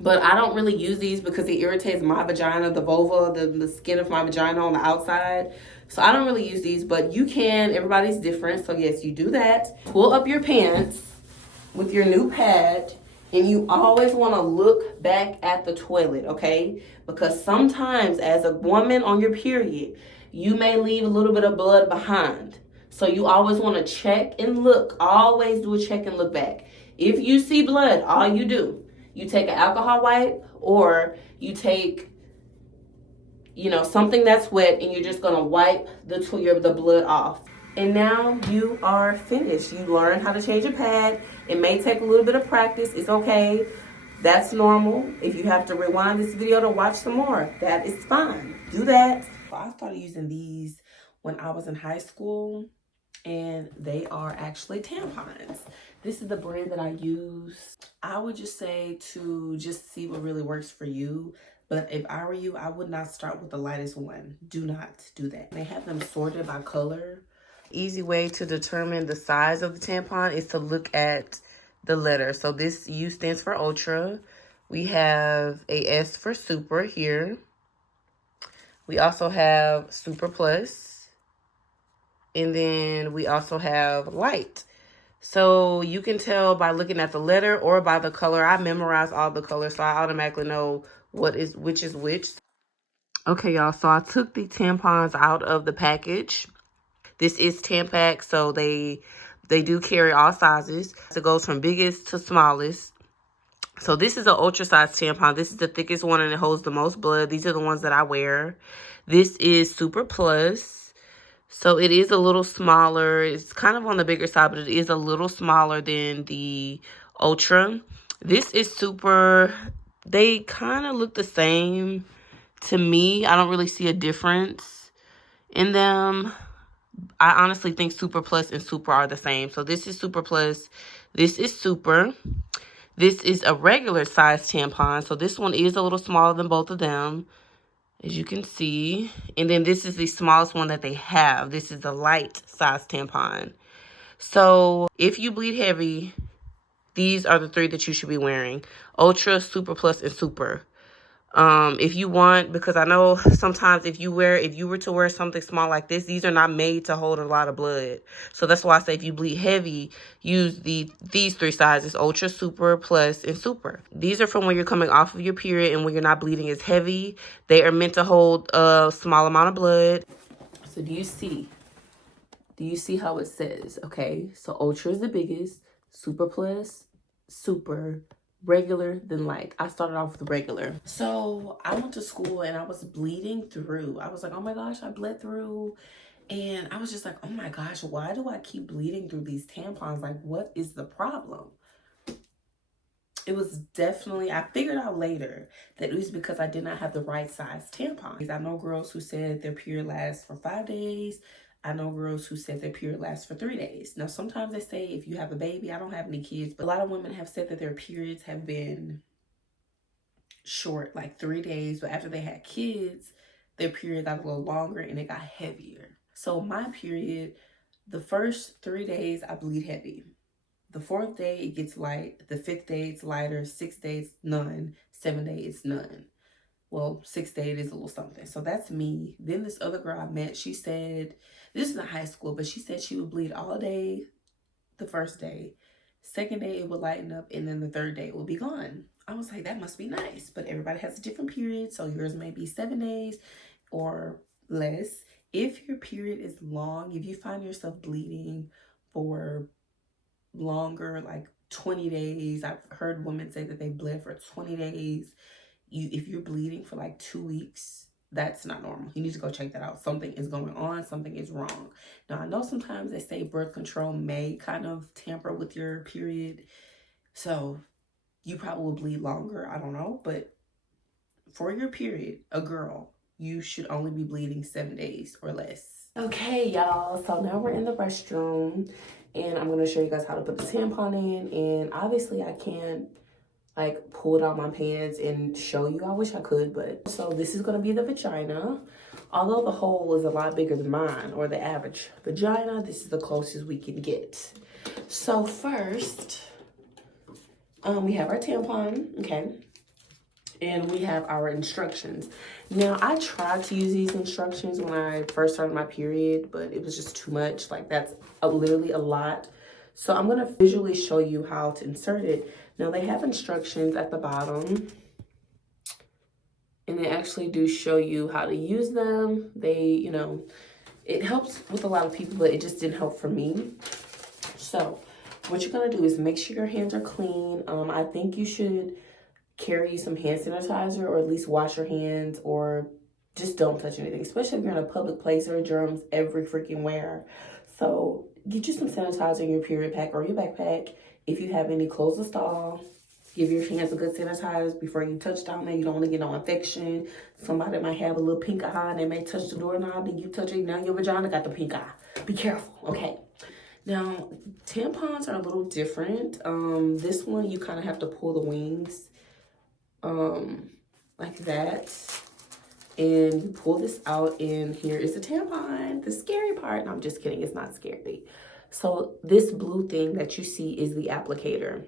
But I don't really use these because it irritates my vagina, the vulva, the skin of my vagina on the outside. So I don't really use these, but you can. Everybody's different. So yes, you do that. Pull up your pants with your new pad, and you always want to look back at the toilet, okay? Because sometimes as a woman on your period, you may leave a little bit of blood behind. So you always want to check and look. Always do a check and look back. If you see blood, all you do, you take an alcohol wipe, or you take, something that's wet, and you're just going to wipe the blood off. And now you are finished. You learned how to change a pad. It may take a little bit of practice. It's okay. That's normal. If you have to rewind this video to watch some more, that is fine. Do that. I started using these when I was in high school, and they are actually tampons. This is the brand that I use. I would just say to just see what really works for you. But if I were you, I would not start with the lightest one. Do not do that. They have them sorted by color. Easy way to determine the size of the tampon is to look at the letter. So this U stands for ultra. We have a S for super here. We also have super plus. And then we also have light. So you can tell by looking at the letter or by the color. I memorize all the colors, so I automatically know which is which. Okay, y'all, so I took the tampons out of the package. This is Tampax, so they do carry all sizes. It goes from biggest to smallest. So this is an ultra size tampon. This is the thickest one, and it holds the most blood. These are the ones that I wear. This is Super Plus. So it is a little smaller. It's kind of on the bigger side, but it is a little smaller than the Ultra. This is Super. They kind of look the same to me. I don't really see a difference in them. I honestly think Super Plus and Super are the same. So this is Super Plus. This is Super. This is a regular size tampon. So this one is a little smaller than both of them, as you can see. And then this is the smallest one that they have. This is a light size tampon. So if you bleed heavy, these are the 3 that you should be wearing: Ultra, Super Plus, and Super. If you want, because I know sometimes if you were to wear something small like this, these are not made to hold a lot of blood. So that's why I say if you bleed heavy, use these 3 sizes: Ultra, Super, Plus, and Super. These are from when you're coming off of your period and when you're not bleeding as heavy. They are meant to hold a small amount of blood. So do you see how it says? Okay, so Ultra is the biggest, Super Plus, Super, regular, then light. I started off with regular. So I went to school and I was bleeding through. I was like, oh my gosh, I bled through. And I was just like, oh my gosh, why do I keep bleeding through these tampons? Like, what is the problem? It was definitely, I figured out later that it was because I did not have the right size tampons. I know girls who said their period lasts for 5 days. I know girls who said their period lasts for 3 days. Now, sometimes they say if you have a baby, I don't have any kids, but a lot of women have said that their periods have been short, like 3 days, but after they had kids, their period got a little longer and it got heavier. So my period, the first 3 days, I bleed heavy. The 4th day, it gets light. The 5th day, it's lighter. 6th day, it's none. 7th day, it's none. Well, 6th day, it is a little something. So that's me. Then this other girl I met, she said, this is in high school, but she said she would bleed all day the first day. 2nd day, it would lighten up, and then the 3rd day, it would be gone. I was like, that must be nice. But everybody has a different period, so yours may be 7 days or less. If your period is long, if you find yourself bleeding for longer, like 20 days, I've heard women say that they bled for 20 days. If you're bleeding for like 2 weeks, that's not normal. You need to go check that out. Something is going on. Something is wrong. Now, I know sometimes they say birth control may kind of tamper with your period. So you probably will bleed longer. I don't know. But for your period, a girl, you should only be bleeding 7 days or less. Okay, y'all. So now we're in the restroom. And I'm going to show you guys how to put the tampon in. And obviously, I can't like pull it out my pants and show you. I wish I could, but so this is gonna be the vagina. Although the hole is a lot bigger than mine or the average vagina, this is the closest we can get. So first, we have our tampon, okay? And we have our instructions. Now, I tried to use these instructions when I first started my period, but it was just too much. Like, that's literally a lot. So I'm gonna visually show you how to insert it. Now, they have instructions at the bottom, and they actually do show you how to use them. They, you know, it helps with a lot of people, but it just didn't help for me. So what you're gonna do is make sure your hands are clean. I think you should carry some hand sanitizer, or at least wash your hands, or just don't touch anything, especially if you're in a public place. There are germs every freaking where. So get you some sanitizer in your period pack or your backpack. If you have any, close the stall. Give your hands a good sanitizer before you touch down there. You don't want to get no infection. Somebody might have a little pink eye and they may touch the doorknob and you touch it. Now your vagina got the pink eye. Be careful, okay? Now, tampons are a little different. This one, you kind of have to pull the wings like that. And you pull this out, and here is the tampon. The scary part. No, I'm just kidding. It's not scary. So this blue thing that you see is the applicator.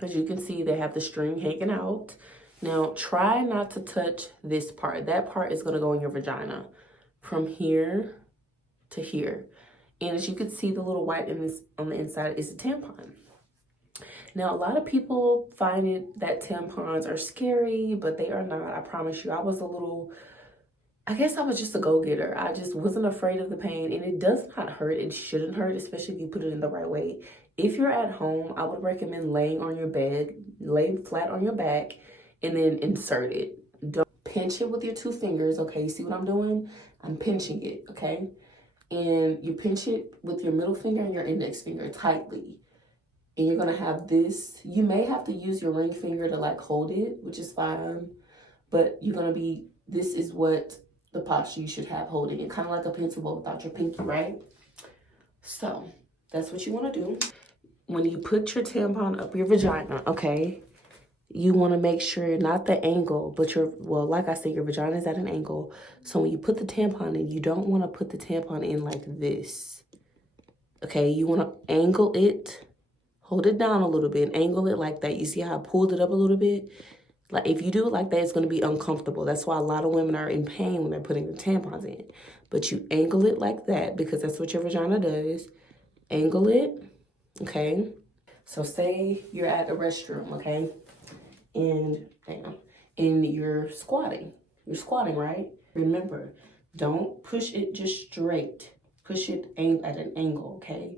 As you can see, they have the string hanging out. Now, try not to touch this part. That part is going to go in your vagina from here to here. And as you can see, the little white in this on the inside is a tampon. Now, a lot of people find it that tampons are scary, but they are not. I promise you. I guess I was just a go-getter. I just wasn't afraid of the pain, and it does not hurt. It shouldn't hurt, especially if you put it in the right way. If you're at home, I would recommend laying on your bed, lay flat on your back, and then insert it. Don't pinch it with your 2 fingers, okay? You see what I'm doing? I'm pinching it, okay? And you pinch it with your middle finger and your index finger tightly. And you're gonna have this. You may have to use your ring finger to like hold it, which is fine. But this is what the posture you should have holding it. Kind of like a pencil, but without your pinky, right? So that's what you wanna do. When you put your tampon up your vagina, okay, you wanna make sure not the angle, but like I said, your vagina is at an angle. So when you put the tampon in, you don't wanna put the tampon in like this. Okay, you wanna angle it. Hold it down a little bit, angle it like that. You see how I pulled it up a little bit? Like if you do it like that, it's gonna be uncomfortable. That's why a lot of women are in pain when they're putting the tampons in. But you angle it like that because that's what your vagina does. Angle it, okay? So say you're at a restroom, okay? And you're squatting. You're squatting, right? Remember, don't push it just straight. Push it at an angle, okay?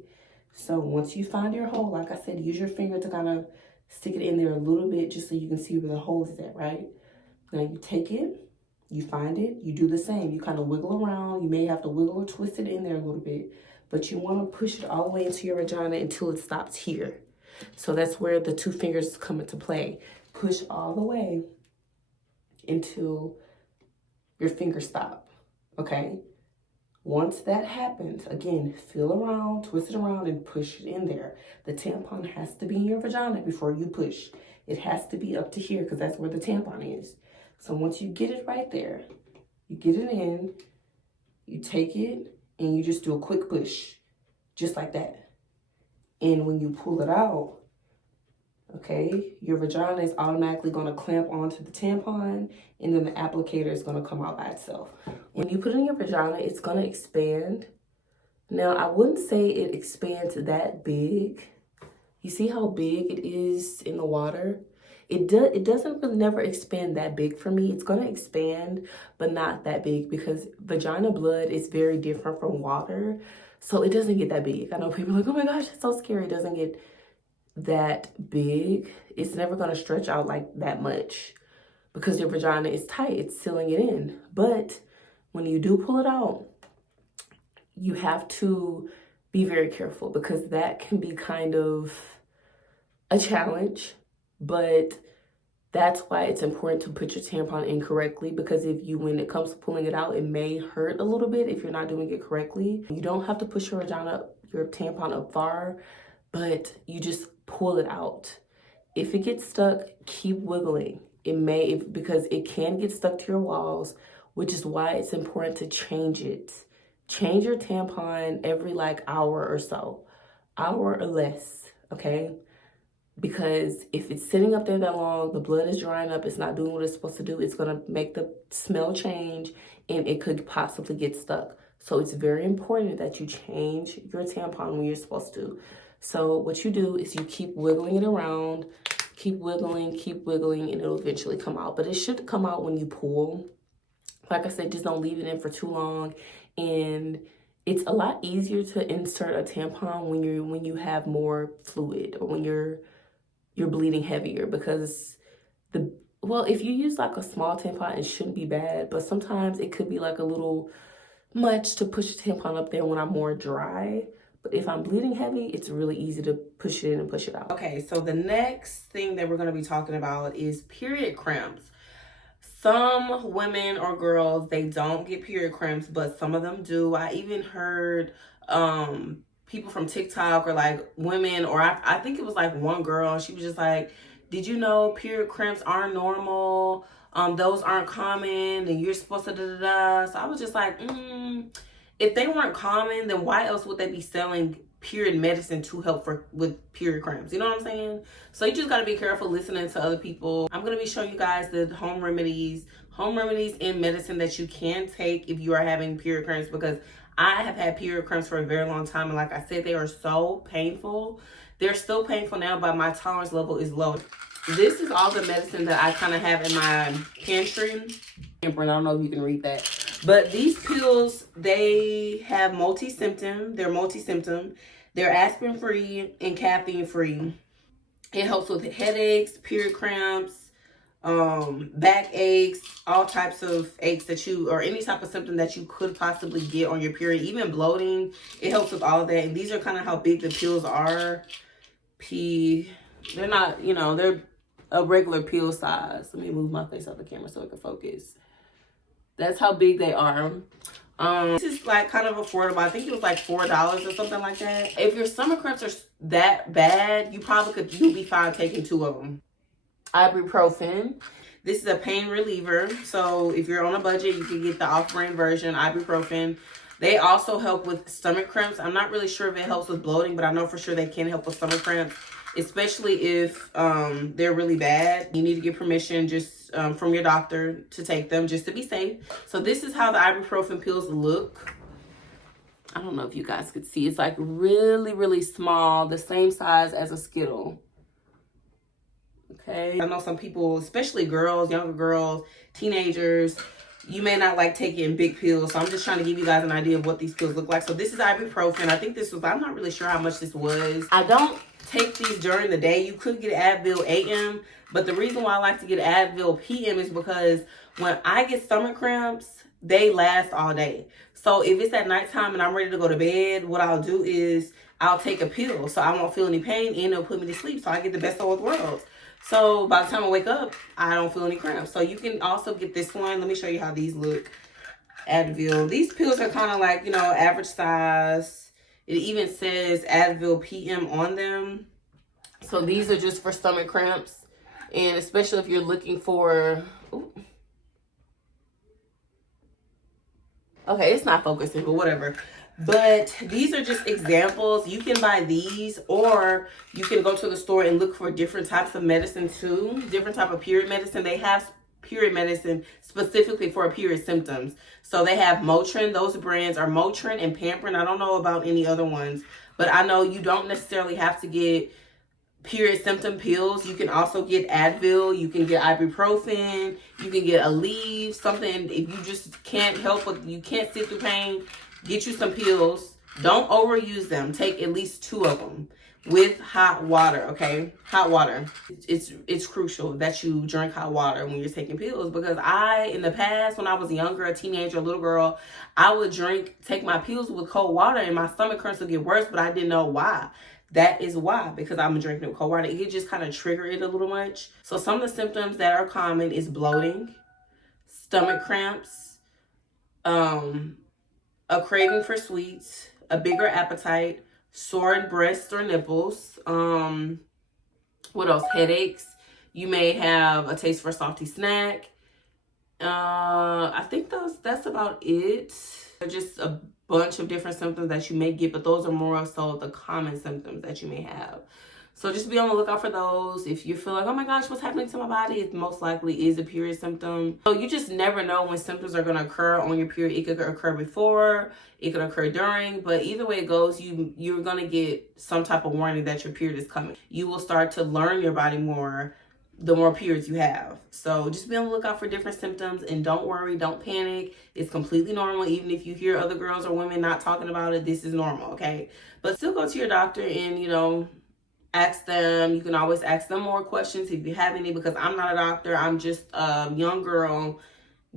So once you find your hole, like I said, use your finger to kind of stick it in there a little bit just so you can see where the hole is at, right? Now you take it, you find it, you do the same. You kind of wiggle around. You may have to wiggle or twist it in there a little bit, but you want to push it all the way into your vagina until it stops here. So that's where the 2 fingers come into play. Push all the way until your fingers stop, okay? Once that happens, again, feel around, twist it around, and push it in there. The tampon has to be in your vagina before you push. It has to be up to here because that's where the tampon is. So once you get it right there, you get it in, you take it, and you just do a quick push, just like that. And when you pull it out, okay, your vagina is automatically going to clamp onto the tampon, and then the applicator is going to come out by itself. When you put it in your vagina, it's going to expand. Now, I wouldn't say it expands that big. You see how big it is in the water? It doesn't really never expand that big for me. It's going to expand, but not that big, because vagina blood is very different from water. So it doesn't get that big. I know people are like, oh my gosh, it's so scary. It doesn't get that big. It's never going to stretch out like that much because your vagina is tight. It's sealing it in. But when you do pull it out, you have to be very careful, because that can be kind of a challenge. But that's why it's important to put your tampon in correctly, because when it comes to pulling it out, it may hurt a little bit if you're not doing it correctly. You don't have to push your tampon up far, but you just pull it out. If it gets stuck, keep wiggling. Because it can get stuck to your walls, which is why it's important to change it. Change your tampon every hour or so, hour or less, okay? Because if it's sitting up there that long, the blood is drying up, it's not doing what it's supposed to do, it's gonna make the smell change, and it could possibly get stuck. So it's very important that you change your tampon when you're supposed to. So what you do is you keep wiggling it around, keep wiggling, and it'll eventually come out. But it should come out when you pull. Like I said, just don't leave it in for too long. And it's a lot easier to insert a tampon when you have more fluid, or when you're bleeding heavier, because if you use a small tampon, it shouldn't be bad, but sometimes it could be a little much to push the tampon up there when I'm more dry. But if I'm bleeding heavy, it's really easy to push it in and push it out. Okay, so the next thing that we're going to be talking about is period cramps. Some women or girls, they don't get period cramps, but some of them do. I even heard people from TikTok, or women, or I think it was one girl, she was just like, did you know period cramps aren't normal? Those aren't common, and you're supposed to da-da-da. So I was just like, if they weren't common, then why else would they be selling period medicine to help with period cramps? You know what I'm saying? So you just got to be careful listening to other people. I'm going to be showing you guys the home remedies in medicine that you can take if you are having period cramps, because I have had period cramps for a very long time, and like I said, they are so painful. They're still painful now, but my tolerance level is low. This is all the medicine that I kind of have in my pantry. I don't know if you can read that. But these pills, they have multi-symptom. They're aspirin-free and caffeine-free. It helps with headaches, period cramps, back aches, all types of aches or any type of symptom that you could possibly get on your period, even bloating. It helps with all of that. And these are kind of how big the pills are. They're not, they're a regular pill size. Let me move my face off the camera so it can focus. That's how big they are. This is kind of affordable. I think it was $4 or something like that. If your stomach cramps are that bad, you'll be fine taking 2 of them. Ibuprofen. This is a pain reliever. So if you're on a budget, you can get the off-brand version, ibuprofen. They also help with stomach cramps. I'm not really sure if it helps with bloating, but I know for sure they can help with stomach cramps, especially if they're really bad. You need to get permission just from your doctor to take them, just to be safe. So this is how the ibuprofen pills look. I don't know if you guys could see. It's really, really small, the same size as a Skittle. Okay. I know some people, especially girls, younger girls, teenagers, you may not like taking big pills. So I'm just trying to give you guys an idea of what these pills look like. So this is ibuprofen. I think I'm not really sure how much this was. I don't take these during the day. You could get Advil AM, but the reason why I like to get Advil PM is because when I get stomach cramps, they last all day. So if it's at nighttime and I'm ready to go to bed, what I'll do is I'll take a pill so I won't feel any pain, and it'll put me to sleep. So I get the best of both worlds. So by the time I wake up, I don't feel any cramps. So you can also get this one. Let me show you how these look. Advil. These pills are kind of like, you know, average size. It even says Advil PM on them. So these are just for stomach cramps. And especially if you're looking for... Ooh. Okay, it's not focusing, but whatever. But these are just examples. You can buy these, or you can go to the store and look for different types of medicine too. Different type of period medicine. They have period medicine specifically for period symptoms. So they have Motrin. Those brands are Motrin and Pamprin. I don't know about any other ones, but I know you don't necessarily have to get period symptom pills. You can also get Advil, you can get ibuprofen, you can get Aleve, something if you just can't help with, you can't sit through pain, get you some pills. Don't overuse them. Take at least 2 of them with hot water, okay? Hot water. It's crucial that you drink hot water when you're taking pills, because in the past, when I was younger, a teenager, a little girl, I would take my pills with cold water and my stomach cramps would get worse, but I didn't know why. That is why, because I'm drinking with cold water. It could just kind of trigger it a little much. So some of the symptoms that are common is bloating, stomach cramps, a craving for sweets, a bigger appetite, sore breasts or nipples. What else? Headaches. You may have a taste for a salty snack. I think that's about it. Just a bunch of different symptoms that you may get, but those are more so the common symptoms that you may have. So just be on the lookout for those. If you feel like, oh my gosh, what's happening to my body? It most likely is a period symptom. So you just never know when symptoms are going to occur on your period. It could occur before, it could occur during, but either way it goes, you're going to get some type of warning that your period is coming. You will start to learn your body more the more periods you have. So just be on the lookout for different symptoms, and don't worry, don't panic. It's completely normal. Even if you hear other girls or women not talking about it, this is normal, okay? But still go to your doctor and, you know, ask them. You can always ask them more questions if you have any, because I'm not a doctor. I'm just a young girl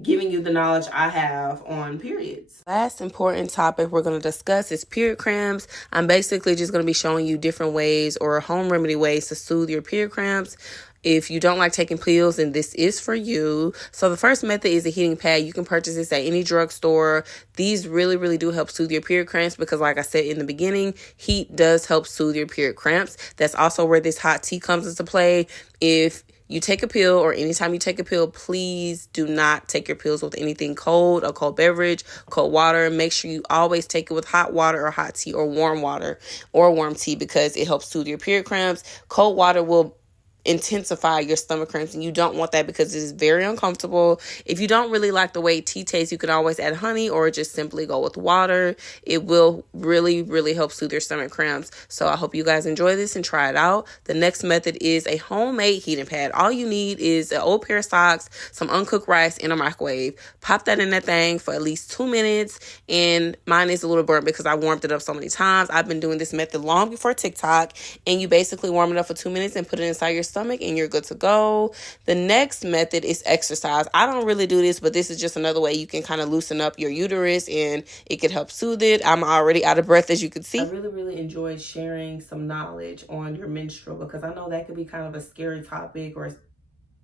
giving you the knowledge I have on periods. Last important topic we're going to discuss is period cramps. I'm basically just going to be showing you different ways or home remedy ways to soothe your period cramps. If you don't like taking pills, then this is for you. So the first method is a heating pad. You can purchase this at any drugstore. These really, really do help soothe your period cramps because, like I said in the beginning, heat does help soothe your period cramps. That's also where this hot tea comes into play. If you take a pill, or anytime you take a pill, please do not take your pills with anything cold, a cold beverage, cold water. Make sure you always take it with hot water or hot tea or warm water or warm tea, because it helps soothe your period cramps. Cold water will intensify your stomach cramps, and you don't want that because it is very uncomfortable. If you don't really like the way tea tastes, you can always add honey or just simply go with water. It will really, really help soothe your stomach cramps. So I hope you guys enjoy this and try it out. The next method is a homemade heating pad. All you need is an old pair of socks, some uncooked rice, and a microwave. Pop that in that thing for at least 2 minutes, and mine is a little burnt because I warmed it up so many times. I've been doing this method long before TikTok, and you basically warm it up for 2 minutes and put it inside your stomach and you're good to go. The next method is exercise. I don't really do this, but this is just another way you can kind of loosen up your uterus and it could help soothe it. I'm already out of breath, as you can see. I really, really enjoyed sharing some knowledge on your menstrual, because I know that could be kind of a scary topic or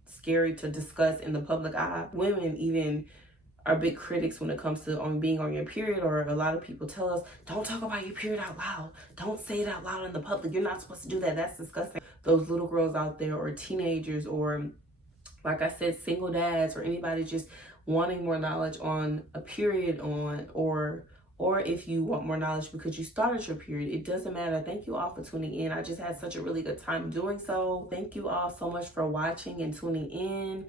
scary to discuss in the public eye. Women even are big critics when it comes to being on your period, or a lot of people tell us, don't talk about your period out loud. Don't say it out loud in the public. You're not supposed to do that. That's disgusting. Those little girls out there, or teenagers, or like I said, single dads, or anybody just wanting more knowledge on a period or if you want more knowledge because you started your period, it doesn't matter. Thank you all for tuning in. I just had such a really good time doing so. Thank you all so much for watching and tuning in.